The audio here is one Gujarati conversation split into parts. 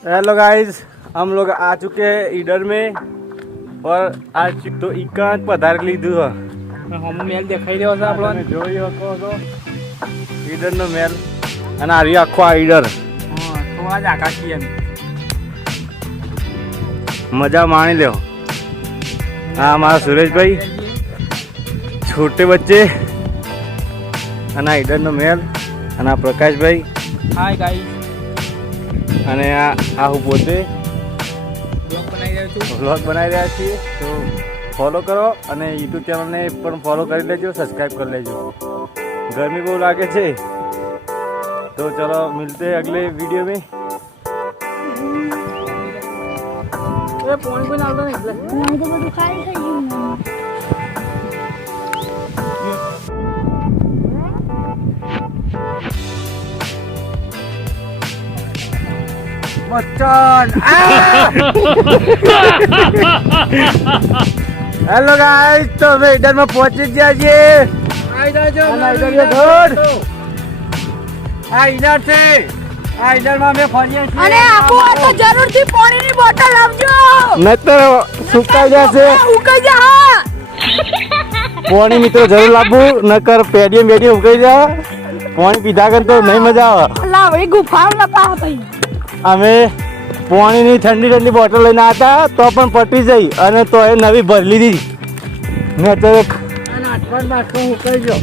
हेलो गाइस हम लोग आ चुके हैं ईडर में और आज तो એકાંત પધારી લીધું હમ મેલ દેખાઈ રહ્યો છે આપણો તમે જોઈ શકો છો ઈડરનો મેલ અને આ રહ્યો આખો આ ઈડર હા તો આજ આકાશી એમ મજા માણી લ્યો હા અમારા સુરેશભાઈ છોટે બચ્ચે અને આ ઈડરનો મેલ અને આ પ્રકાશભાઈ હાય ગાઈસ અને આ હું પોતે વ્લોગ બનાવી રહ્યા છીએ તો ફોલો કરો અને યુટ્યુબ ચેનલને પણ ફોલો કરી લેજો સબસ્ક્રાઈબ કરી લેજો. ગરમી બહુ લાગે છે. તો ચલો મિલતે અગલે વીડિયો મેં. પાણી પણ આવતો નહીં બચ્ચન. હેલો ગાઈસ તો અમે ઈડરમાં પહોંચી ગયા છીએ. આવી જાજો આ ઈડર છે. આ ઈડરમાં અમે ફરીએ છીએ. અને આપો તો જરૂરથી પાણીની બોટલ લાવજો નહીતર સુકાઈ જશે. ઉકાઈ જા પાણી મિત્રો જરૂર લાવવું નકર પેડીએ બેડીએ ઉકાઈ જા. પાણી પીધા કર તો નહીં મજા આવે. લાવ એ લપા ભાઈ અમે પાણીની ઠંડી ઠંડી બોટલ લઈને હતા તો પણ પટી જઈ અને તો એ નવી ભરી લીધી. ને તો ગયો.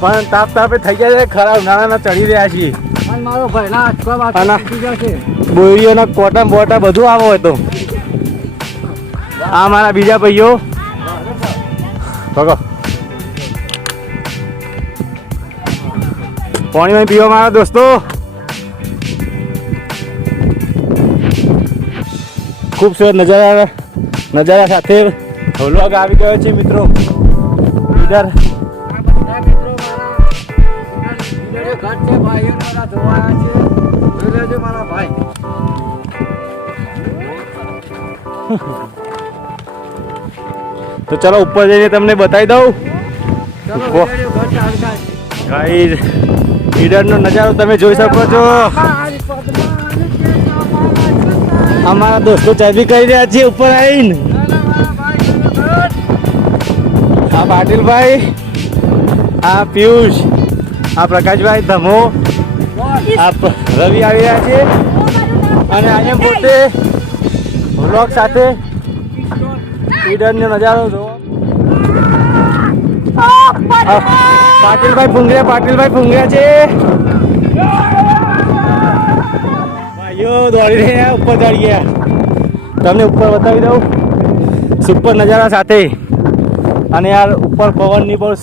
પણ તાપ તાપે થઈ ગયા છે ખરા ઉનાળાના ચડી રહ્યા છીએ. બોરીઓના કોટા બોટા બધું આવો તો. આ મારા બીજા ભાઈઓ. ભગો. પાણીમાં પીવા મારા દોસ્તો. ખૂબસૂરત નજારા નજારા સાથે વ્લોગ આવી ગયો છે મિત્રો. ભાઈ તો ચલો ઉપર જઈને તમને બતાવી દઉં. ગાઈઝ ઈડરનો નજારો તમે જોઈ શકો છો. અમારા દોસ્તો ચાબી કરી રહ્યા છે ઉપર આવીને. આ પાટીલભાઈ આ પિયુષ આ પ્રકાશભાઈ, ધમો આ રવિ આવી રહ્યા છે. અને અહીંયા પોતે વ્લોગ સાથે ઈડરનો નજારો જોવો. પાટીલભાઈ ફૂંગર્યા પાટીલભાઈ ફૂંગર્યા છે. ભાઈઓ, દોડી રહ્યા, ઉપર ચડી ગયા. તમને ઉપર બતાવી દઉં. સુપર નજારા સાથે. અને યાર, ઉપર પવનની પણ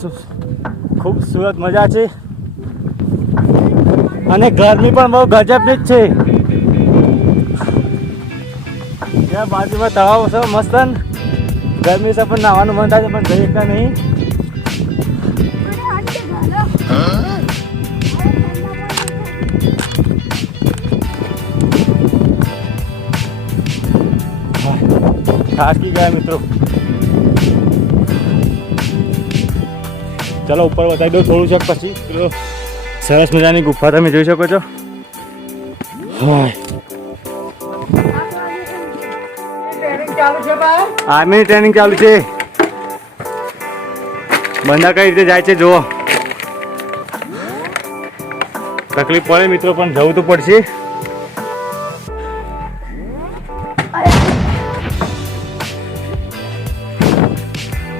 ખૂબ સુરત મજા છે. અને ગરમી પણ બહુ ગજબની જ છે. ત્યાં બાજુમાં તળાવ છે, મસ્ત. ગરમી છે, પણ નાવાનું મન થાય છે, પણ જઈ એકતા નહીં. થાકી ગયા મિત્રો. ચાલો ઉપર બતાવી દઉં થોડું છે પછી. સરસ મજાની ગુફા તમે જોઈ શકો છો. બંધા આર્મીની ટ્રેનિંગ ચાલુ છે. બંદા કઈ રીતે જાય છે જુઓ. તકલીફ પડે મિત્રો, પણ જવું તો પડશે.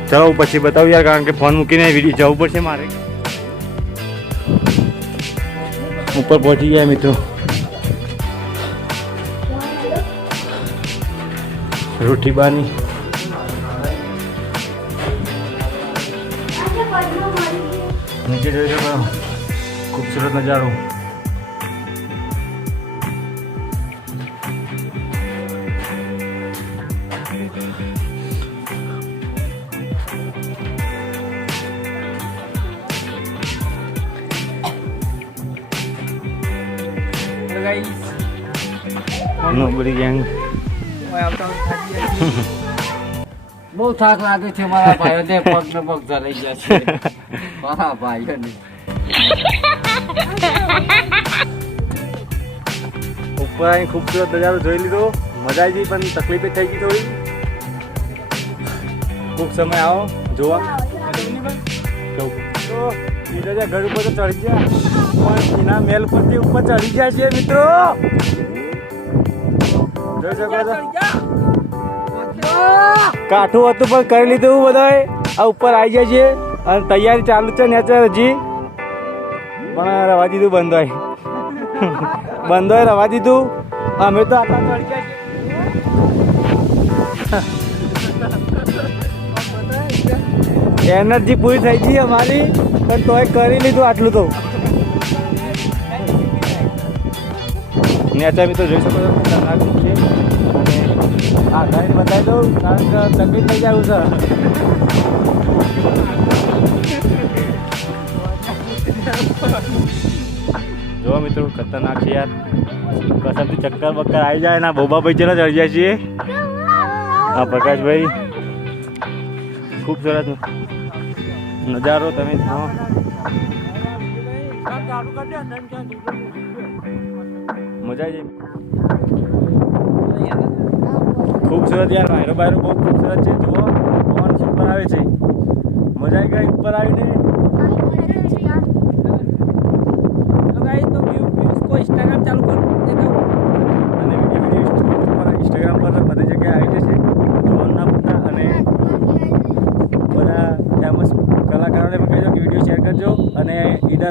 ચલો પછી બતાવું યાર, કારણ કે ફોન મૂકીને વીડિયો જવું પડશે મારે. ઉપર પહોંચી ગયા મિત્રો. રોટીબાની નીચે જોઈ શકો ખૂબસૂરત નજારો. Nobody gang. બહુ થાક લાગે છે મારા ભાઈઓને પગ ને પગ ધરાઈ ગયા છે. મારા ભાઈઓને. ઉપર અહીં ખૂબસૂરત નજારો જોઈ લીધો. મજા આવી ગઈ પણ તકલીફ થઈ ગઈ થોડી. ખૂબ સમય આવો જોવા. તો બીજા ઘર ઉપર તો ચડી ગયા. પણ એના મેલ પરથી ઉપર ચડી ગયા છે મિત્રો. કાઠું હતું પણ કરી લીધું બધાએ. આ ઉપર આવી જાય છે. અને તૈયારી ચાલુ છે નેચર હજી. પણ રવા દીધું બંધ હોય બંધ હોય રવા દીધું. અમે તો આટલા એનર્જી પૂરી થઈ ગઈ અમારી. પણ તોય કરી લીધું આટલું તો. નેચર મિત્રો જોઈ શકો છો ખતરનાક છે. અને આ ગાઈડ બતાવી દઉં, કારણ કે તકલીફ થઈ જાય છે. જો મિત્રો, ખતરનાક છે યાર. કસમથી ચક્કર બક્કર આવી જાય ના બોબાભાઈ ચેલા ચડી જાય છીએ હા, પ્રકાશભાઈ. ખૂબ સરસ નજારો તમે મજા આવી જાય ખૂબસૂરત યાર, વાયરો બાયરો બહુ ખૂબસૂરત છે. જુઓ, પવન સુપર આવે છે. મજા આવી ગઈ ઉપર આવીને? તો ગાઈસ તો ઇન્સ્ટાગ્રામ ચાલુ કરો દેતા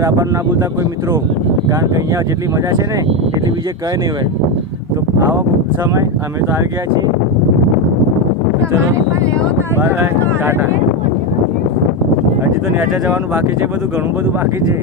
ઈડર આપણને ના બોલતા કોઈ મિત્રો કારણ કે અહીંયા જેટલી મજા છે ને એટલી બીજે કંઈ નહીં હોય. તો આવો સમય અમે તો આવી ગયા છીએ. ચલો બાય બાય ટાટા. હજી તો નેચા જવાનું બાકી છે બધું ઘણું બધું બાકી છે.